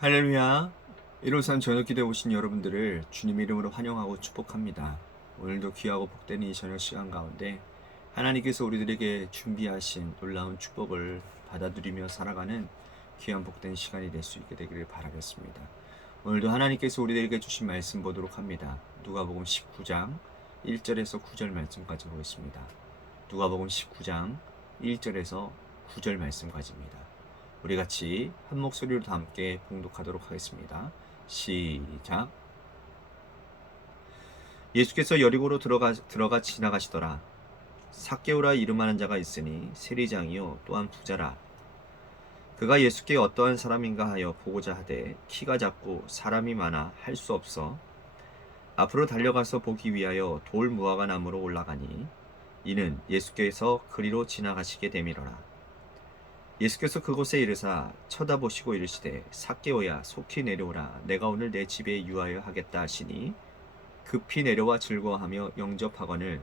할렐루야. 1호산 저녁기도에 오신 여러분들을 주님 이름으로 환영하고 축복합니다. 오늘도 귀하고 복된 이 저녁 시간 가운데 하나님께서 우리들에게 준비하신 놀라운 축복을 받아들이며 살아가는 귀한 복된 시간이 될 수 있게 되기를 바라겠습니다. 오늘도 하나님께서 우리들에게 주신 말씀 보도록 합니다. 누가복음 19장 1절에서 9절 말씀까지 보겠습니다. 누가복음 19장 1절에서 9절 말씀까지입니다. 우리 같이 한 목소리로 다 함께 봉독하도록 하겠습니다. 시작. 예수께서 여리고로 들어가 지나가시더라. 삭개오라 이름하는 자가 있으니 세리장이요 또한 부자라. 그가 예수께 어떠한 사람인가 하여 보고자 하되 키가 작고 사람이 많아 할 수 없어 앞으로 달려가서 보기 위하여 돌 무화과 나무로 올라가니 이는 예수께서 그리로 지나가시게 됨이로라. 예수께서 그곳에 이르사 쳐다보시고 이르시되 삭개오야 속히 내려오라. 내가 오늘 내 집에 유하여 하겠다 하시니 급히 내려와 즐거워하며 영접하거늘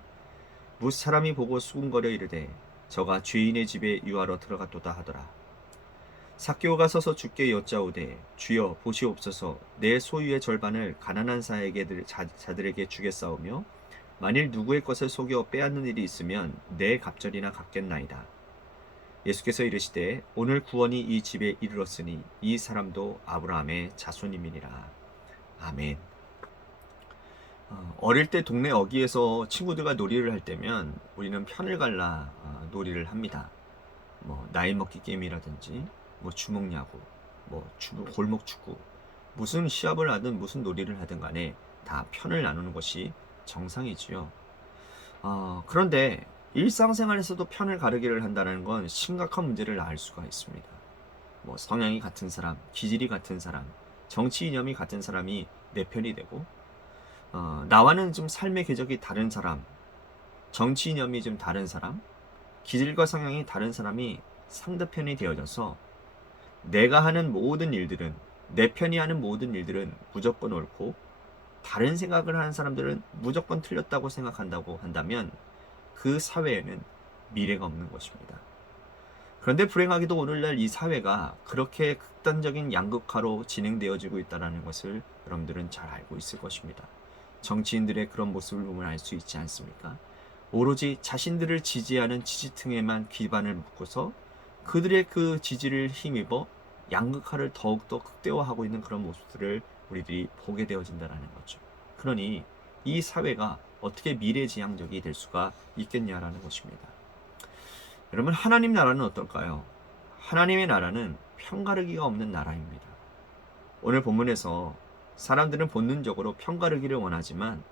뭇 사람이 보고 수군거려 이르되 저가 죄인의 집에 유하러 들어갔도다 하더라. 삭개오가 서서 주께 여짜오되 주여 보시옵소서. 내 소유의 절반을 가난한 자들에게 주겠사오며 만일 누구의 것을 속여 빼앗는 일이 있으면 내 갑절이나 갚겠나이다. 예수께서 이르시되 오늘 구원이 이 집에 이르렀으니 이 사람도 아브라함의 자손임이니라. 아멘. 어릴 때 동네 어귀에서 친구들과 놀이를 할 때면 우리는 편을 갈라 놀이를 합니다. 나이 먹기 게임이라든지 주먹야구, 골목 축구, 무슨 시합을 하든 무슨 놀이를 하든 간에 다 편을 나누는 것이 정상이지요. 그런데 일상생활에서도 편을 가르기를 한다는 건 심각한 문제를 낳을 수가 있습니다. 성향이 같은 사람, 기질이 같은 사람, 정치 이념이 같은 사람이 내 편이 되고, 나와는 좀 삶의 궤적이 다른 사람, 정치 이념이 좀 다른 사람, 기질과 성향이 다른 사람이 상대편이 되어져서 내가 하는 모든 일들은, 내 편이 하는 모든 일들은 무조건 옳고 다른 생각을 하는 사람들은 무조건 틀렸다고 생각한다고 한다면 그 사회에는 미래가 없는 것입니다. 그런데 불행하게도 오늘날 이 사회가 그렇게 극단적인 양극화로 진행되어지고 있다는 것을 여러분들은 잘 알고 있을 것입니다. 정치인들의 그런 모습을 보면 알 수 있지 않습니까? 오로지 자신들을 지지하는 지지층에만 기반을 묶어서 그들의 그 지지를 힘입어 양극화를 더욱더 극대화하고 있는 그런 모습들을 우리들이 보게 되어진다는 거죠. 그러니 이 사회가 어떻게 미래지향적이 될 수가 있겠냐라는 것입니다. 여러분, 하나님 나라는 어떨까요? 하나님의 나라는 편가르기가 없는 나라입니다. 오늘 본문에서 사람들은 본능적으로 편가르기를 원하지만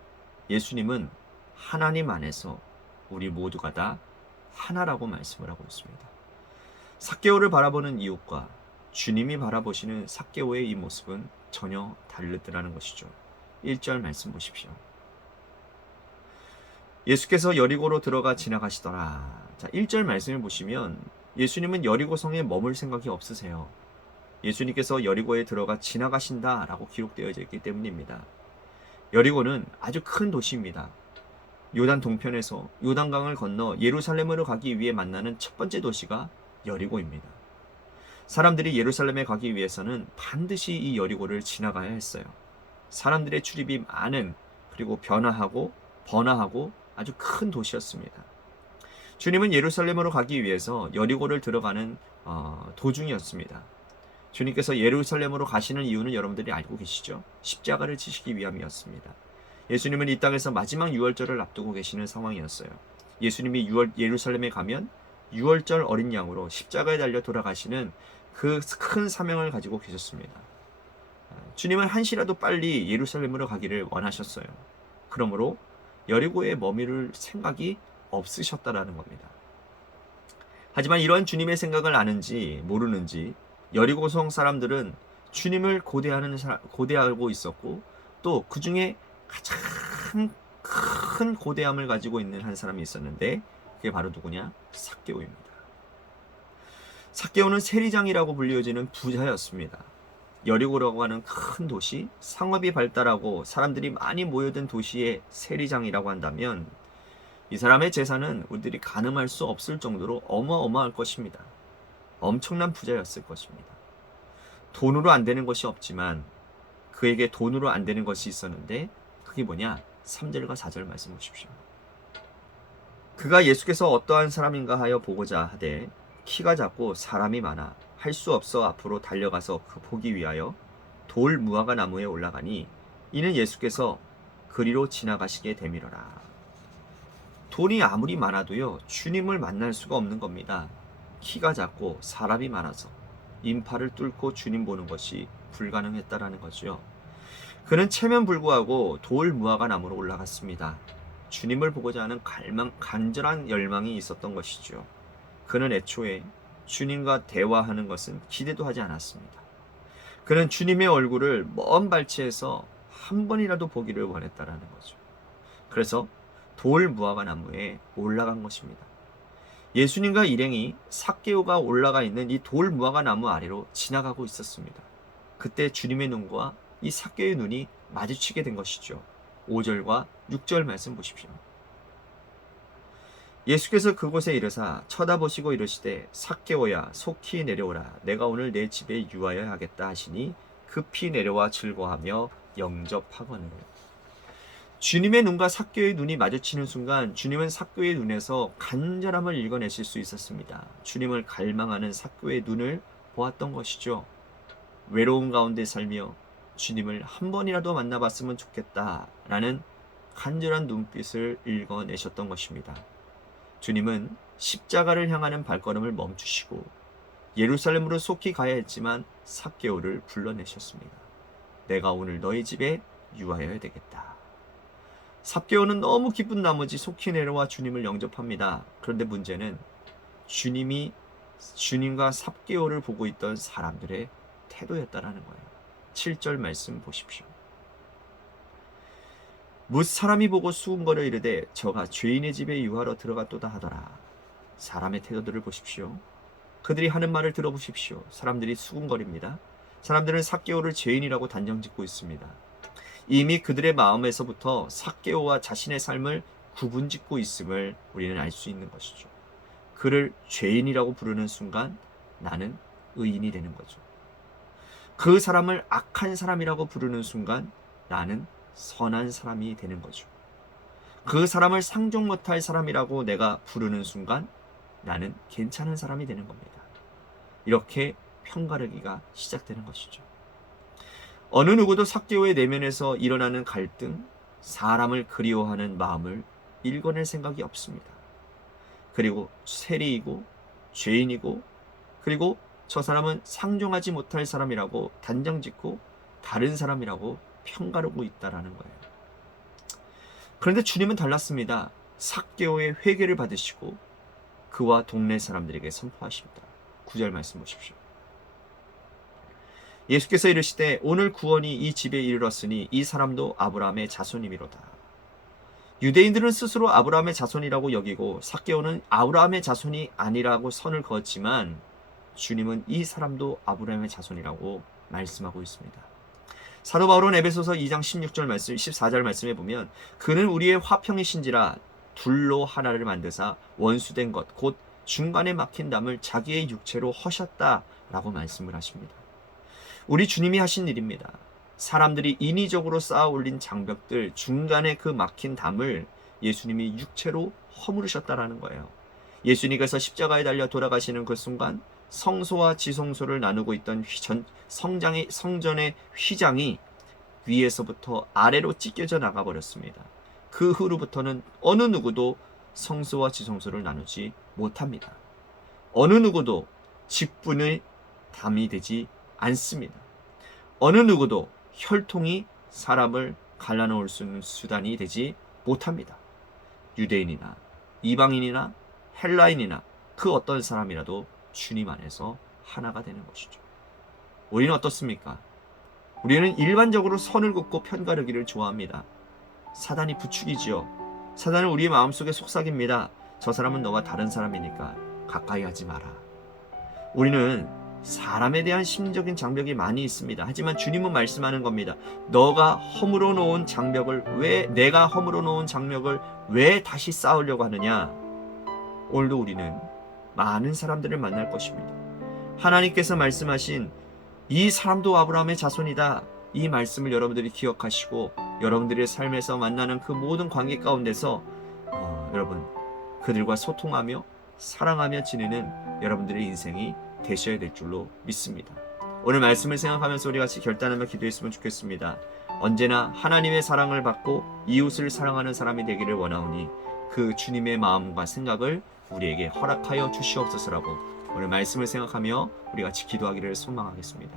예수님은 하나님 안에서 우리 모두가 다 하나라고 말씀을 하고 있습니다. 삭개오를 바라보는 이웃과 주님이 바라보시는 삭개오의 이 모습은 전혀 다르더라는 것이죠. 1절 말씀 보십시오. 예수께서 여리고로 들어가 지나가시더라. 자, 1절 말씀을 보시면 예수님은 여리고성에 머물 생각이 없으세요. 예수님께서 여리고에 들어가 지나가신다라고 기록되어 있기 때문입니다. 여리고는 아주 큰 도시입니다. 요단 동편에서 요단강을 건너 예루살렘으로 가기 위해 만나는 첫 번째 도시가 여리고입니다. 사람들이 예루살렘에 가기 위해서는 반드시 이 여리고를 지나가야 했어요. 사람들의 출입이 많은, 그리고 변화하고 번화하고 아주 큰 도시였습니다. 주님은 예루살렘으로 가기 위해서 여리고를 들어가는 도중이었습니다. 주님께서 예루살렘으로 가시는 이유는 여러분들이 알고 계시죠? 십자가를 지시기 위함이었습니다. 예수님은 이 땅에서 마지막 유월절을 앞두고 계시는 상황이었어요. 예수님이 예루살렘에 가면 유월절 어린 양으로 십자가에 달려 돌아가시는 그 큰 사명을 가지고 계셨습니다. 주님은 한시라도 빨리 예루살렘으로 가기를 원하셨어요. 그러므로 여리고에 머무를 생각이 없으셨다라는 겁니다. 하지만 이러한 주님의 생각을 아는지 모르는지 여리고성 사람들은 주님을 고대하고 있었고, 또 그 중에 가장 큰 고대함을 가지고 있는 한 사람이 있었는데 그게 바로 누구냐? 삭개오입니다. 삭개오는 세리장이라고 불리워지는 부자였습니다. 여리고라고 하는 큰 도시, 상업이 발달하고 사람들이 많이 모여든 도시의 세리장이라고 한다면 이 사람의 재산은 우리들이 가늠할 수 없을 정도로 어마어마할 것입니다. 엄청난 부자였을 것입니다. 돈으로 안 되는 것이 없지만 그에게 돈으로 안 되는 것이 있었는데 그게 뭐냐? 3절과 4절 말씀 보십시오. 그가 예수께서 어떠한 사람인가 하여 보고자 하되 키가 작고 사람이 많아 할 수 없어 앞으로 달려가서 그 보기 위하여 돌 무화과 나무에 올라가니 이는 예수께서 그리로 지나가시게 되밀어라. 돈이 아무리 많아도요 주님을 만날 수가 없는 겁니다. 키가 작고 사람이 많아서 인파를 뚫고 주님 보는 것이 불가능했다라는 거죠. 그는 체면불구하고 돌 무화과 나무로 올라갔습니다. 주님을 보고자 하는 간절한 열망이 있었던 것이죠. 그는 애초에 주님과 대화하는 것은 기대도 하지 않았습니다. 그는 주님의 얼굴을 먼 발치에서 한 번이라도 보기를 원했다라는 거죠. 그래서 돌 무화과 나무에 올라간 것입니다. 예수님과 일행이 삭개오가 올라가 있는 이 돌 무화과 나무 아래로 지나가고 있었습니다. 그때 주님의 눈과 이 삭개오의 눈이 마주치게 된 것이죠. 5절과 6절 말씀 보십시오. 예수께서 그곳에 이르사 쳐다보시고 이르시되 삭개오야 속히 내려오라. 내가 오늘 내 집에 유하여 하겠다 하시니 급히 내려와 즐거하며 영접하거늘. 주님의 눈과 삭개오의 눈이 마주치는 순간 주님은 삭개오의 눈에서 간절함을 읽어내실 수 있었습니다. 주님을 갈망하는 삭개오의 눈을 보았던 것이죠. 외로움 가운데 살며 주님을 한 번이라도 만나봤으면 좋겠다라는 간절한 눈빛을 읽어내셨던 것입니다. 주님은 십자가를 향하는 발걸음을 멈추시고 예루살렘으로 속히 가야 했지만 삭개오를 불러내셨습니다. 내가 오늘 너희 집에 유하여야 되겠다. 삭개오는 너무 기쁜 나머지 속히 내려와 주님을 영접합니다. 그런데 문제는 주님과 삭개오를 보고 있던 사람들의 태도였다라는 거예요. 7절 말씀 보십시오. 뭇 사람이 보고 수군거려 이르되 저가 죄인의 집에 유하러 들어갔도다 하더라. 사람의 태도들을 보십시오. 그들이 하는 말을 들어보십시오. 사람들이 수군거립니다. 사람들은 삭개오를 죄인이라고 단정짓고 있습니다. 이미 그들의 마음에서부터 삭개오와 자신의 삶을 구분짓고 있음을 우리는 알 수 있는 것이죠. 그를 죄인이라고 부르는 순간 나는 의인이 되는 거죠. 그 사람을 악한 사람이라고 부르는 순간 나는 선한 사람이 되는 거죠. 그 사람을 상종 못할 사람이라고 내가 부르는 순간 나는 괜찮은 사람이 되는 겁니다. 이렇게 편가르기가 시작되는 것이죠. 어느 누구도 삭개오의 내면에서 일어나는 갈등, 사람을 그리워하는 마음을 읽어낼 생각이 없습니다. 그리고 세리이고 죄인이고 그리고 저 사람은 상종하지 못할 사람이라고 단정짓고 다른 사람이라고 편가르고 있다라는 거예요. 그런데 주님은 달랐습니다. 삭개오의 회개를 받으시고 그와 동네 사람들에게 선포하십니다. 9절 말씀 보십시오. 예수께서 이르시되 오늘 구원이 이 집에 이르렀으니 이 사람도 아브라함의 자손이미로다. 유대인들은 스스로 아브라함의 자손이라고 여기고 삭개오는 아브라함의 자손이 아니라고 선을 그었지만 주님은 이 사람도 아브라함의 자손이라고 말씀하고 있습니다. 사도 바울은 에베소서 2장 16절 말씀 14절 말씀에 보면 그는 우리의 화평이신지라 둘로 하나를 만드사 원수된 것 곧 중간에 막힌 담을 자기의 육체로 허셨다라고 말씀을 하십니다. 우리 주님이 하신 일입니다. 사람들이 인위적으로 쌓아 올린 장벽들 중간에 그 막힌 담을 예수님이 육체로 허물으셨다라는 거예요. 예수님께서 십자가에 달려 돌아가시는 그 순간 성소와 지성소를 나누고 있던 성전의 휘장이 위에서부터 아래로 찢겨져 나가버렸습니다. 그 후로부터는 어느 누구도 성소와 지성소를 나누지 못합니다. 어느 누구도 직분의 담이 되지 않습니다. 어느 누구도 혈통이 사람을 갈라놓을 수 있는 수단이 되지 못합니다. 유대인이나 이방인이나 헬라인이나 그 어떤 사람이라도 주님 안에서 하나가 되는 것이죠. 우리는 어떻습니까? 우리는 일반적으로 선을 긋고 편가르기를 좋아합니다. 사단이 부추기지요. 사단은 우리의 마음속에 속삭입니다. 저 사람은 너와 다른 사람이니까 가까이 하지 마라. 우리는 사람에 대한 심적인 장벽이 많이 있습니다. 하지만 주님은 말씀하는 겁니다. 내가 허물어 놓은 장벽을 왜 다시 쌓으려고 하느냐? 오늘도 우리는 많은 사람들을 만날 것입니다. 하나님께서 말씀하신 이 사람도 아브라함의 자손이다. 이 말씀을 여러분들이 기억하시고 여러분들의 삶에서 만나는 그 모든 관계 가운데서 여러분 그들과 소통하며 사랑하며 지내는 여러분들의 인생이 되셔야 될 줄로 믿습니다. 오늘 말씀을 생각하면서 우리 같이 결단하며 기도했으면 좋겠습니다. 언제나 하나님의 사랑을 받고 이웃을 사랑하는 사람이 되기를 원하오니 그 주님의 마음과 생각을 우리에게 허락하여 주시옵소서라고 오늘 말씀을 생각하며 우리 같이 기도하기를 소망하겠습니다.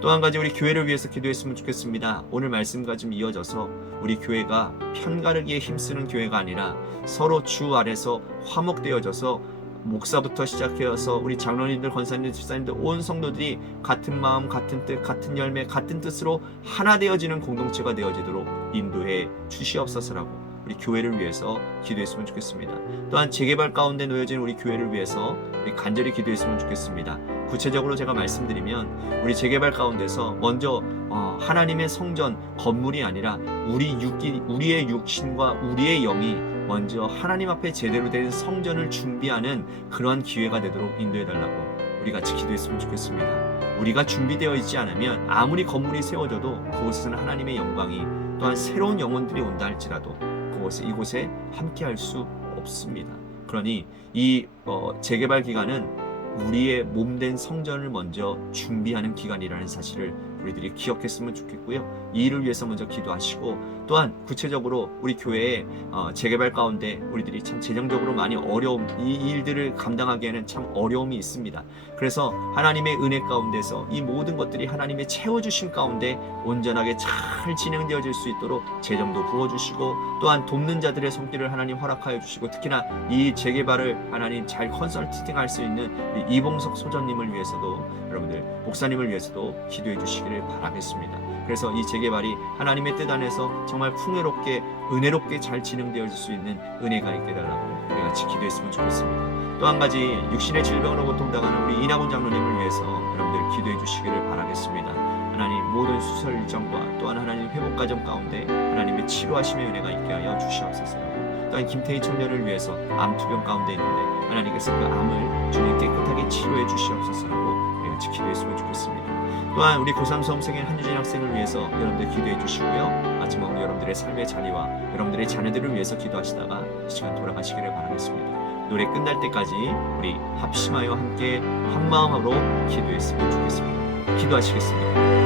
또 한 가지 우리 교회를 위해서 기도했으면 좋겠습니다. 오늘 말씀과 좀 이어져서 우리 교회가 편가르기에 힘쓰는 교회가 아니라 서로 주 아래서 화목되어져서 목사부터 시작해서 우리 장로님들, 권사님들, 집사님들 온 성도들이 같은 마음, 같은 뜻, 같은 열매, 같은 뜻으로 하나 되어지는 공동체가 되어지도록 인도해 주시옵소서라고 우리 교회를 위해서 기도했으면 좋겠습니다. 또한 재개발 가운데 놓여진 우리 교회를 위해서 우리 간절히 기도했으면 좋겠습니다. 구체적으로 제가 말씀드리면 우리 재개발 가운데서 먼저 하나님의 성전 건물이 아니라 우리의 육신과 우리의 영이 먼저 하나님 앞에 제대로 된 성전을 준비하는 그러한 기회가 되도록 인도해달라고 우리 같이 기도했으면 좋겠습니다. 우리가 준비되어 있지 않으면 아무리 건물이 세워져도 그곳에서는 하나님의 영광이 또한 새로운 영혼들이 온다 할지라도 이곳에 함께할 수 없습니다. 그러니 이 재개발 기간은 우리의 몸된 성전을 먼저 준비하는 기간이라는 사실을 우리들이 기억했으면 좋겠고요. 이 일을 위해서 먼저 기도하시고 또한 구체적으로 우리 교회의 재개발 가운데 우리들이 참 재정적으로 많이 이 일들을 감당하기에는 참 어려움이 있습니다. 그래서 하나님의 은혜 가운데서 이 모든 것들이 하나님의 채워주심 가운데 온전하게 잘 진행되어질 수 있도록 재정도 부어주시고 또한 돕는 자들의 손길을 하나님 허락하여 주시고 특히나 이 재개발을 하나님 잘 컨설팅할 수 있는 이봉석 소장님을 위해서도 여러분들 목사님을 위해서도 기도해 주시기를 바라겠습니다. 그래서 이 재개발이 하나님의 뜻 안에서 정말 풍요롭게 은혜롭게 잘 진행되어질 수 있는 은혜가 있게 달라고 우리 같이 기도했으면 좋겠습니다. 또 한 가지 육신의 질병으로 고통당하는 우리 이낙원 장로님을 위해서 여러분들 기도해 주시기를 바라겠습니다. 하나님 모든 수술 일정과 또한 하나님 회복 과정 가운데 하나님의 치료하심의 은혜가 있게 하여 주시옵소서. 또한 김태희 청년을 위해서 암 투병 가운데 있는데 하나님께서 그 암을 주님 깨끗하게 치료해 주시옵소서라고 우리 같이 기도했으면 좋겠습니다. 또한 우리 고3 수험생인 한유진 학생을 위해서 여러분들 기도해 주시고요. 마지막으로 여러분들의 삶의 자리와 여러분들의 자녀들을 위해서 기도하시다가 이 시간 돌아가시기를 바라겠습니다. 노래 끝날 때까지 우리 합심하여 함께 한마음으로 기도했으면 좋겠습니다. 기도하시겠습니다.